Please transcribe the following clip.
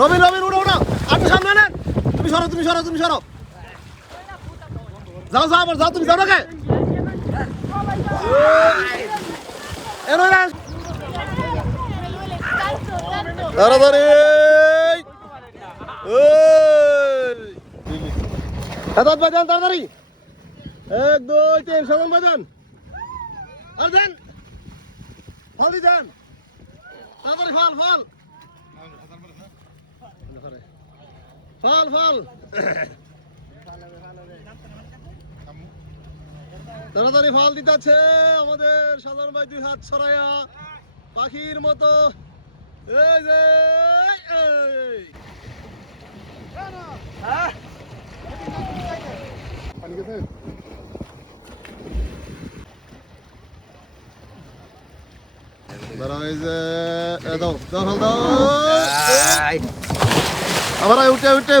রবিন রবিন উঠো উঠো আপনি সামনে নেন তুমি সরো তুমি সরো তুমি সরো। যাও যাও আবার, যাও, তুমি যাও না কে এনো না তাড়াতাড়ি। এক, দুই, তিন সাধারণ বাজান। আর ফল দেন। তাড়াতাড়ি ফল ফল। ফল ফল। তাড়াতাড়ি ফল দিতেছে আমাদের সাধারণ ভাই দুই হাত ছড়াইয়া। পাখির মতো। এই যে এই দাঁড়াও এই যে দাও দাও দাও আবার উঠে উঠে